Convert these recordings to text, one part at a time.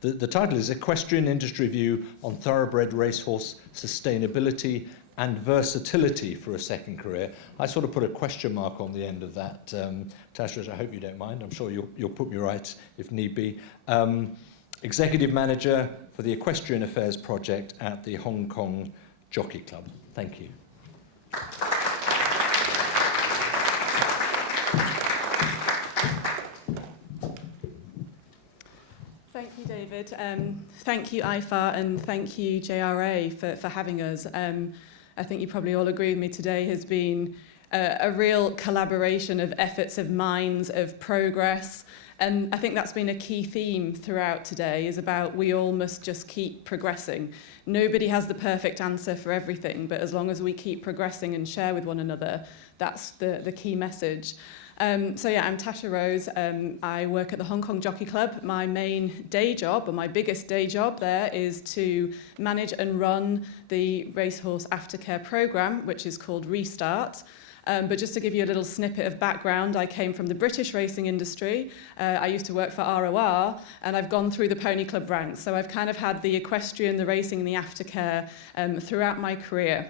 The title is Equestrian Industry View on Thoroughbred Racehorse Sustainability and Versatility for a Second Career. I sort of put a question mark on the end of that, Tasha, I hope you don't mind. I'm sure you'll put me right if need be. Executive Manager for the Equestrian Affairs Project at the Hong Kong Jockey Club. Thank you. Thank you, David. Thank you, IFAR, and thank you, JRA, for having us. I think you probably all agree with me today has been a real collaboration of efforts of minds, of progress, and I think that's been a key theme throughout today, is about we all must just keep progressing. Nobody has the perfect answer for everything, but as long as we keep progressing and share with one another, that's the key message. So yeah, I'm Natasha Rose. I work at the Hong Kong Jockey Club. My main day job, or my biggest day job there, is to manage and run the racehorse aftercare program, which is called Restart. But just to give you a little snippet of background, I came from the British racing industry. I used to work for ROR, and I've gone through the pony club ranks. So I've kind of had the equestrian, the racing, and the aftercare throughout my career.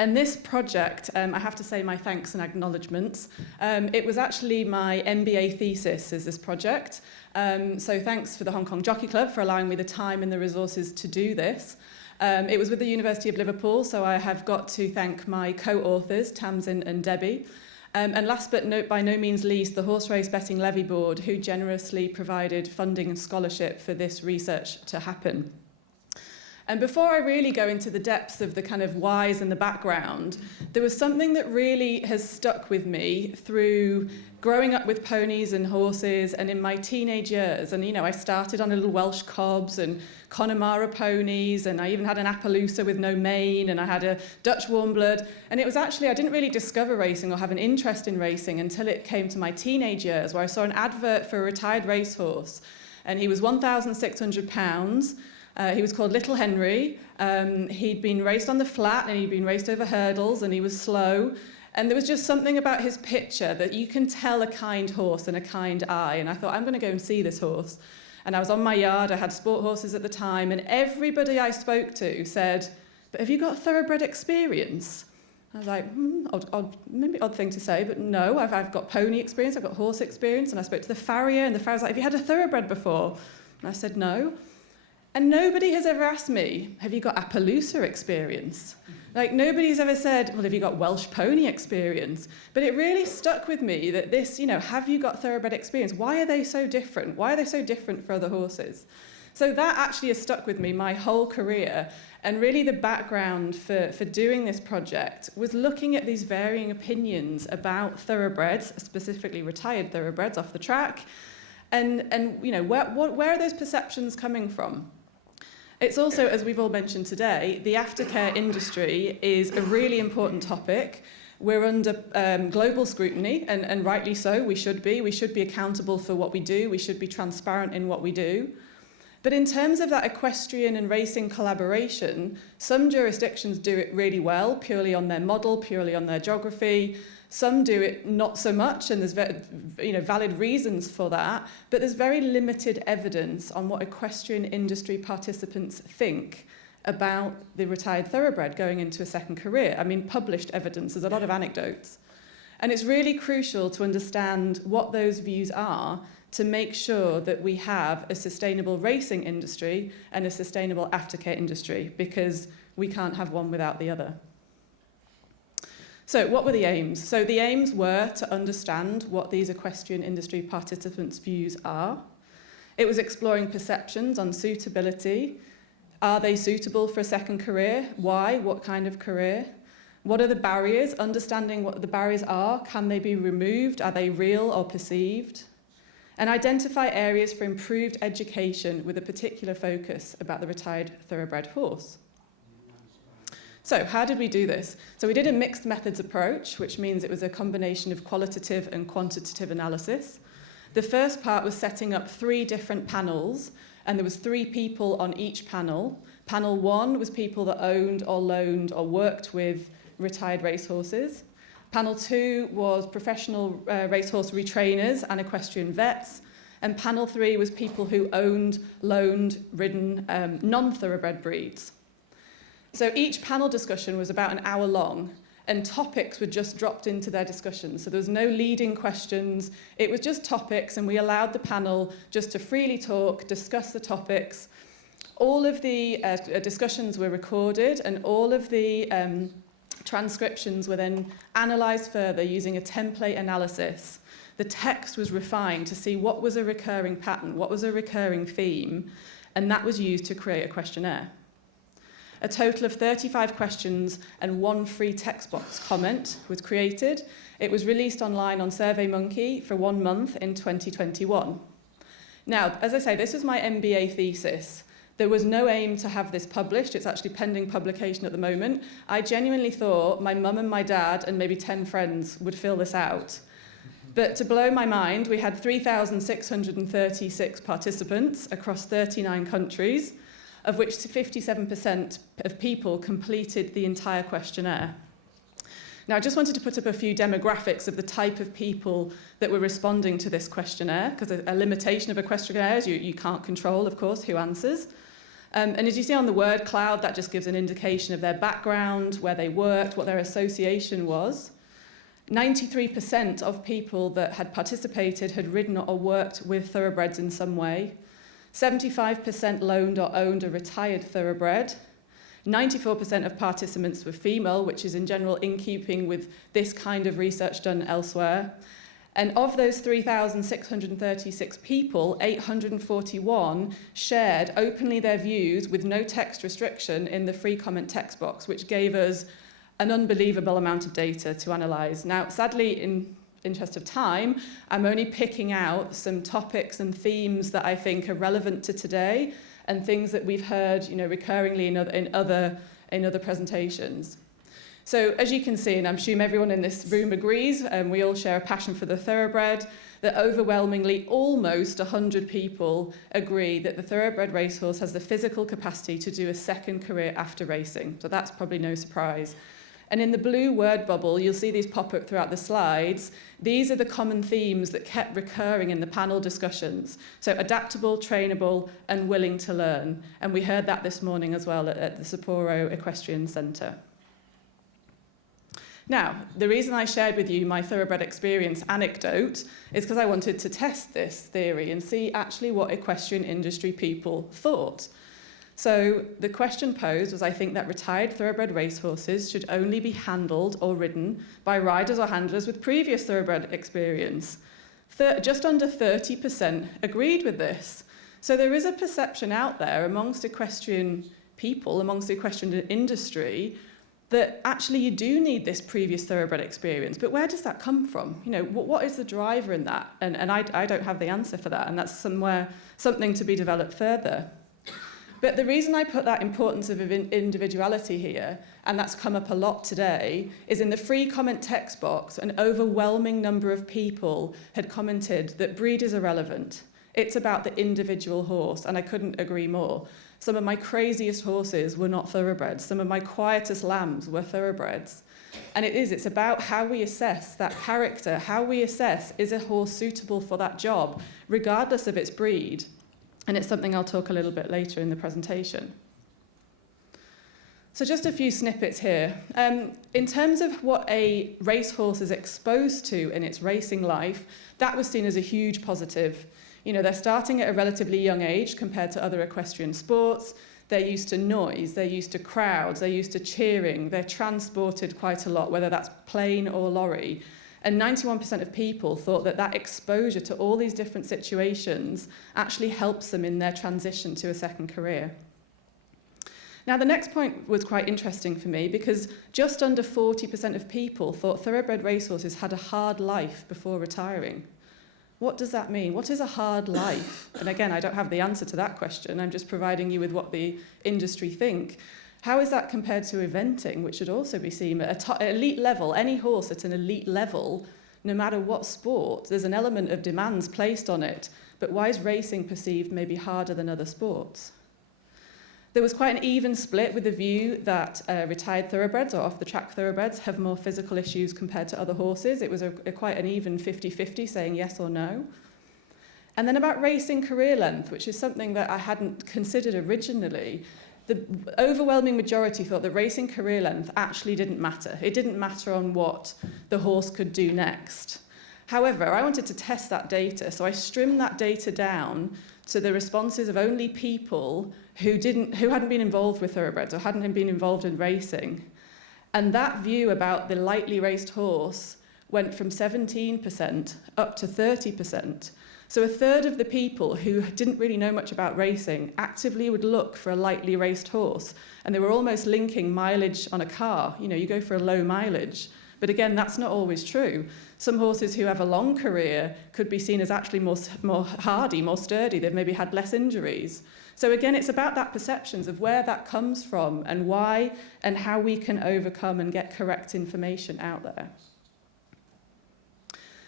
And this project, I have to say my thanks and acknowledgements. It was actually my MBA thesis, is this project. So thanks for the Hong Kong Jockey Club for allowing me the time and the resources to do this. It was with the University of Liverpool, so I have got to thank my co-authors, Tamsin and Debbie. And last but by no means least, the Horse Race Betting Levy Board, who generously provided funding and scholarship for this research to happen. And before I really go into the depths of the kind of whys and the background, there was something that really has stuck with me through growing up with ponies and horses and in my teenage years. And, you know, I started on little Welsh cobs and Connemara ponies, and I even had an Appaloosa with no mane, and I had a Dutch warm blood. And it was actually, I didn't really discover racing or have an interest in racing until it came to my teenage years, where I saw an advert for a retired racehorse. And he was £1,600. He was called Little Henry. He'd been raced on the flat, and he'd been raced over hurdles, and he was slow. And there was just something about his picture that you can tell a kind horse and a kind eye. And I thought, I'm going to go and see this horse. And I was on my yard. I had sport horses at the time. And everybody I spoke to said, but have you got thoroughbred experience? I was like, maybe odd thing to say, but no, I've got pony experience, I've got horse experience. And I spoke to the farrier, and the farrier was like, have you had a thoroughbred before? And I said, no. And nobody has ever asked me, have you got Appaloosa experience? Like, nobody's ever said, well, have you got Welsh pony experience? But it really stuck with me that this, you know, have you got thoroughbred experience? Why are they so different? Why are they so different for other horses? So that actually has stuck with me my whole career. And really the background for doing this project was looking at these varying opinions about thoroughbreds, specifically retired thoroughbreds off the track. And you know, where are those perceptions coming from? It's also, as we've all mentioned today, the aftercare industry is a really important topic. We're under global scrutiny, and rightly so, we should be. We should be accountable for what we do. We should be transparent in what we do. But in terms of that equestrian and racing collaboration, some jurisdictions do it really well, purely on their model, purely on their geography. Some do it not so much, and there's valid reasons for that, but there's very limited evidence on what equestrian industry participants think about the retired thoroughbred going into a second career. I mean, published evidence, there's a lot of anecdotes. And it's really crucial to understand what those views are to make sure that we have a sustainable racing industry and a sustainable aftercare industry, because we can't have one without the other. So what were the aims? So the aims were to understand what these equestrian industry participants' views are. It was exploring perceptions on suitability. Are they suitable for a second career? Why? What kind of career? What are the barriers? Understanding what the barriers are. Can they be removed? Are they real or perceived? And identify areas for improved education with a particular focus about the retired thoroughbred horse. So how did we do this? So we did a mixed methods approach, which means it was a combination of qualitative and quantitative analysis. The first part was setting up 3 different panels, and there was 3 people on each panel. Panel 1 was people that owned or loaned or worked with retired racehorses. Panel 2 was professional racehorse retrainers and equestrian vets. and panel 3 was people who owned, loaned, ridden non-thoroughbred breeds. So each panel discussion was about an hour long, and topics were just dropped into their discussions. So there was no leading questions, it was just topics, and we allowed the panel just to freely talk, discuss the topics. All of the discussions were recorded, and all of the transcriptions were then analysed further using a template analysis. The text was refined to see what was a recurring pattern, what was a recurring theme, and that was used to create a questionnaire. A total of 35 questions and 1 free text box comment was created. It was released online on SurveyMonkey for 1 month in 2021. Now, as I say, this was my MBA thesis. There was no aim to have this published. It's actually pending publication at the moment. I genuinely thought my mum and my dad and maybe 10 friends would fill this out. But to blow my mind, we had 3,636 participants across 39 countries, of which 57% of people completed the entire questionnaire. Now, I just wanted to put up a few demographics of the type of people that were responding to this questionnaire, because a limitation of a questionnaire is you can't control, of course, who answers. And as you see on the word cloud, that just gives an indication of their background, where they worked, what their association was. 93% of people that had participated had ridden or worked with thoroughbreds in some way. 75% loaned or owned a retired thoroughbred. 94% of participants were female, which is in general in keeping with this kind of research done elsewhere. And of those 3,636 people, 841 shared openly their views with no text restriction in the free comment text box, which gave us an unbelievable amount of data to analyse. Now, sadly, in interest of time, I'm only picking out some topics and themes that I think are relevant to today and things that we've heard, recurringly in other presentations. So as you can see, and I'm assuming everyone in this room agrees, we all share a passion for the thoroughbred, that overwhelmingly almost 100 people agree that the thoroughbred racehorse has the physical capacity to do a second career after racing. So that's probably no surprise. And in the blue word bubble, you'll see these pop up throughout the slides. These are the common themes that kept recurring in the panel discussions. So adaptable, trainable, and willing to learn. And we heard that this morning as well at the Sapporo Equestrian Centre. Now, the reason I shared with you my thoroughbred experience anecdote is because I wanted to test this theory and see actually what equestrian industry people thought. So the question posed was, I think that retired thoroughbred racehorses should only be handled or ridden by riders or handlers with previous thoroughbred experience. Just under 30% agreed with this. So there is a perception out there amongst equestrian people, amongst the equestrian industry, that actually you do need this previous thoroughbred experience. But where does that come from? What is the driver in that? And I don't have the answer for that, and that's something to be developed further. But the reason I put that importance of individuality here, and that's come up a lot today, is in the free comment text box, an overwhelming number of people had commented that breed is irrelevant. It's about the individual horse, and I couldn't agree more. Some of my craziest horses were not thoroughbreds. Some of my quietest lambs were thoroughbreds. And it's about how we assess that character, how we assess, is a horse suitable for that job, regardless of its breed. And it's something I'll talk a little bit later in the presentation. So just a few snippets here. In terms of what a racehorse is exposed to in its racing life, that was seen as a huge positive. They're starting at a relatively young age compared to other equestrian sports. They're used to noise, they're used to crowds, they're used to cheering, they're transported quite a lot, whether that's plane or lorry. And 91% of people thought that exposure to all these different situations actually helps them in their transition to a second career. Now, the next point was quite interesting for me because just under 40% of people thought thoroughbred racehorses had a hard life before retiring. What does that mean? What is a hard life? And again, I don't have the answer to that question. I'm just providing you with what the industry think. How is that compared to eventing, which should also be seen at an elite level? Any horse at an elite level, no matter what sport, there's an element of demands placed on it. But why is racing perceived maybe harder than other sports? There was quite an even split with the view that retired thoroughbreds or off-the-track thoroughbreds have more physical issues compared to other horses. It was quite an even 50-50 saying yes or no. And then about racing career length, which is something that I hadn't considered originally. The overwhelming majority thought that racing career length actually didn't matter. It didn't matter on what the horse could do next. However, I wanted to test that data, so I trimmed that data down to the responses of only people who hadn't been involved with thoroughbreds or hadn't been involved in racing. And that view about the lightly raced horse went from 17% up to 30%. So a third of the people who didn't really know much about racing actively would look for a lightly raced horse. And they were almost linking mileage on a car. You know, you go for a low mileage. But again, that's not always true. Some horses who have a long career could be seen as actually more hardy, more sturdy. They've maybe had less injuries. So again, it's about that perceptions of where that comes from and why and how we can overcome and get correct information out there.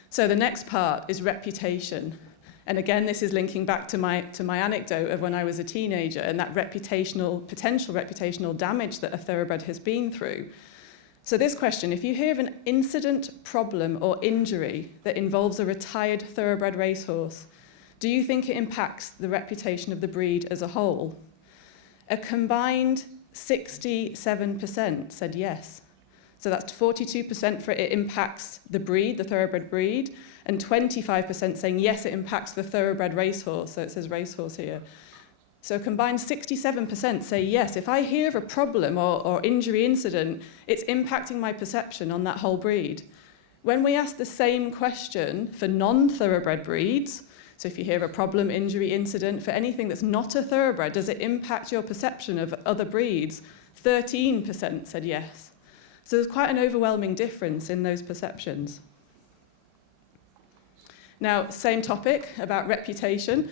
So the next part is reputation. And again, this is linking back to my anecdote of when I was a teenager and that potential reputational damage that a thoroughbred has been through. So this question, if you hear of an incident, problem or injury that involves a retired thoroughbred racehorse, do you think it impacts the reputation of the breed as a whole? A combined 67% said yes. So that's 42% for it impacts the breed, the thoroughbred breed, and 25% saying yes, it impacts the thoroughbred racehorse. So it says racehorse here. So a combined 67% say yes, if I hear of a problem or injury incident, it's impacting my perception on that whole breed. When we ask the same question for non-thoroughbred breeds, so if you hear of a problem, injury, incident, for anything that's not a thoroughbred, does it impact your perception of other breeds? 13% said yes. So there's quite an overwhelming difference in those perceptions. Now, same topic about reputation.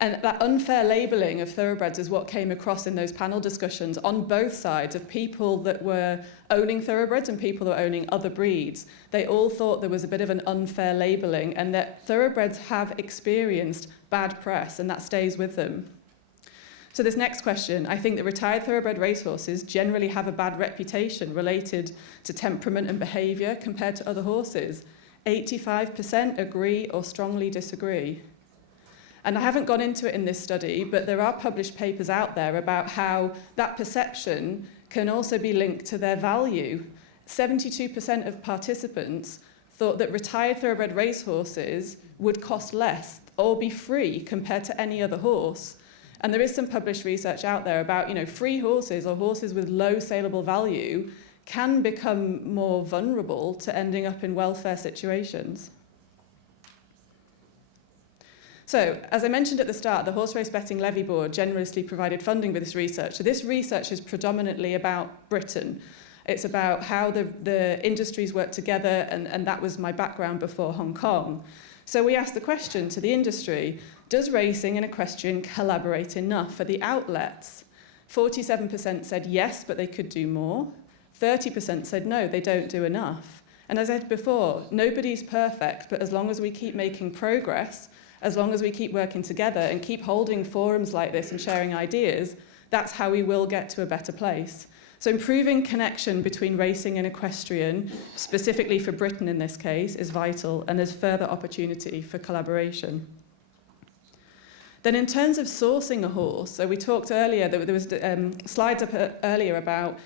And that unfair labelling of thoroughbreds is what came across in those panel discussions on both sides of people that were owning thoroughbreds and people that were owning other breeds. They all thought there was a bit of an unfair labelling and that thoroughbreds have experienced bad press and that stays with them. So this next question, I think that retired thoroughbred racehorses generally have a bad reputation related to temperament and behaviour compared to other horses. 85% agree or strongly disagree. And I haven't gone into it in this study, but there are published papers out there about how that perception can also be linked to their value. 72% of participants thought that retired thoroughbred racehorses would cost less or be free compared to any other horse. And there is some published research out there about, free horses or horses with low saleable value can become more vulnerable to ending up in welfare situations. So, as I mentioned at the start, the Horse Race Betting Levy Board generously provided funding for this research. So this research is predominantly about Britain. It's about how the industries work together, and that was my background before Hong Kong. So we asked the question to the industry, does racing and equestrian collaborate enough for the outlets? 47% said yes, but they could do more. 30% said no, they don't do enough. And as I said before, nobody's perfect, but as long as we keep making progress, as long as we keep working together and keep holding forums like this and sharing ideas, that's how we will get to a better place. So improving connection between racing and equestrian, specifically for Britain in this case, is vital, and there's further opportunity for collaboration. Then in terms of sourcing a horse, so we talked earlier, there was slides up earlier about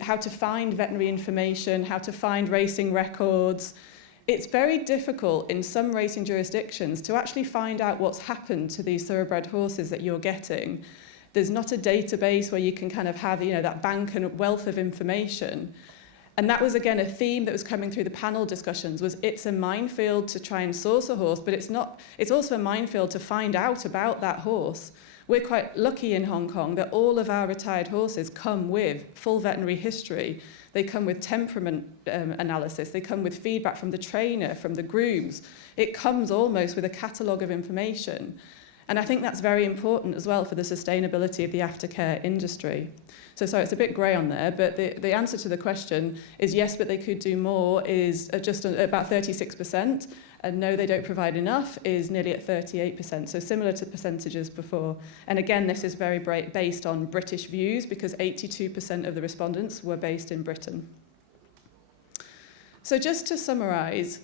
how to find veterinary information, how to find racing records. It's very difficult in some racing jurisdictions to actually find out what's happened to these thoroughbred horses that you're getting. There's not a database where you can kind of have, that bank and wealth of information. And that was, again, a theme that was coming through the panel discussions, was it's a minefield to try and source a horse, but it's also a minefield to find out about that horse. We're quite lucky in Hong Kong that all of our retired horses come with full veterinary history. They come with temperament analysis. They come with feedback from the trainer, from the grooms. It comes almost with a catalogue of information. And I think that's very important as well for the sustainability of the aftercare industry. So sorry, it's a bit grey on there, but the answer to the question is yes, but they could do more is just about 36%. And no, they don't provide enough is nearly at 38%, so similar to percentages before. And again, this is very based on British views because 82% of the respondents were based in Britain. So just to summarise,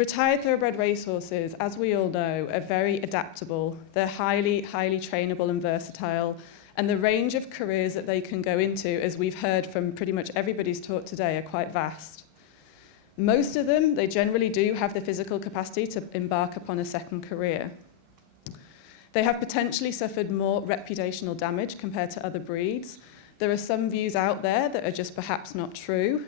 Retired thoroughbred racehorses, as we all know, are very adaptable. They're highly, highly trainable and versatile. And the range of careers that they can go into, as we've heard from pretty much everybody's talk today, are quite vast. Most of them, they generally do have the physical capacity to embark upon a second career. They have potentially suffered more reputational damage compared to other breeds. There are some views out there that are just perhaps not true.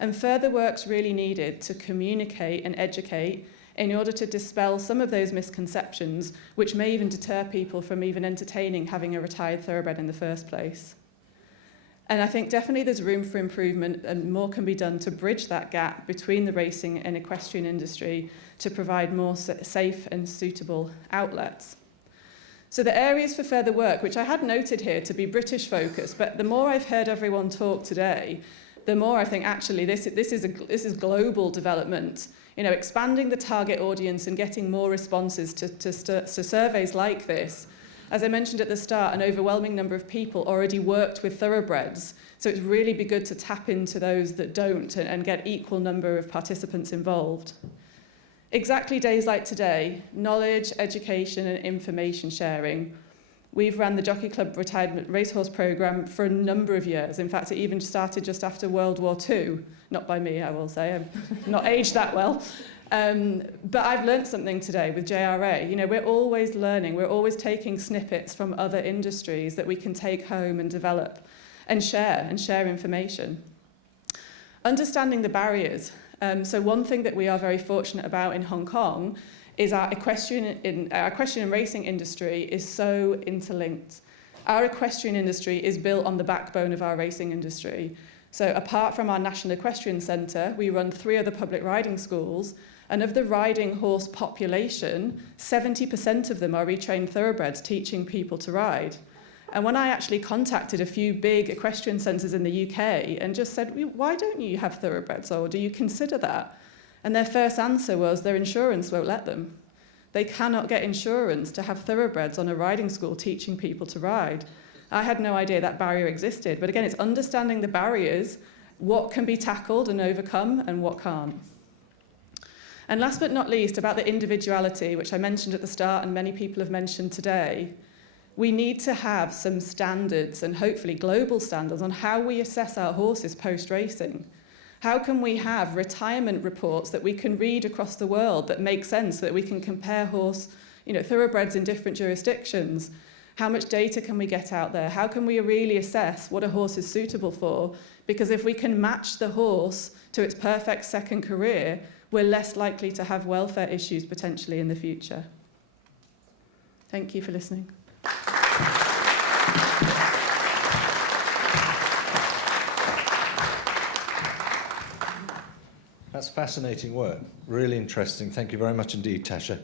And further work's really needed to communicate and educate in order to dispel some of those misconceptions, which may even deter people from even entertaining having a retired thoroughbred in the first place. And I think definitely there's room for improvement, and more can be done to bridge that gap between the racing and equestrian industry to provide more safe and suitable outlets. So the areas for further work, which I had noted here to be British focused, but the more I've heard everyone talk today, the more I think actually this is global development. You know, expanding the target audience and getting more responses to surveys like this. As I mentioned at the start, an overwhelming number of people already worked with thoroughbreds, so it's really be good to tap into those that don't and get equal number of participants involved. Exactly days like today, knowledge, education and information sharing. We've run the Jockey Club Retirement Racehorse Programme for a number of years. In fact, it even started just after World War II. Not by me, I will say. I'm not aged that well. But I've learned something today with JRA. You know, we're always learning. We're always taking snippets from other industries that we can take home and develop and share information. Understanding the barriers. So one thing that we are very fortunate about in Hong Kong is our equestrian and racing industry is so interlinked. Our equestrian industry is built on the backbone of our racing industry. So apart from our National Equestrian Centre, we run 3 other public riding schools, and of the riding horse population, 70% of them are retrained thoroughbreds teaching people to ride. And when I actually contacted a few big equestrian centres in the UK and just said, why don't you have thoroughbreds, or do you consider that? And their first answer was their insurance won't let them. They cannot get insurance to have thoroughbreds on a riding school teaching people to ride. I had no idea that barrier existed. But again, it's understanding the barriers, what can be tackled and overcome and what can't. And last but not least, about the individuality, which I mentioned at the start and many people have mentioned today. We need to have some standards, and hopefully global standards, on how we assess our horses post-racing. How can we have retirement reports that we can read across the world that make sense, so that we can compare thoroughbreds in different jurisdictions? How much data can we get out there? How can we really assess what a horse is suitable for? Because if we can match the horse to its perfect second career, we're less likely to have welfare issues potentially in the future. Thank you for listening. That's fascinating work. Really interesting. Thank you very much indeed, Tasha.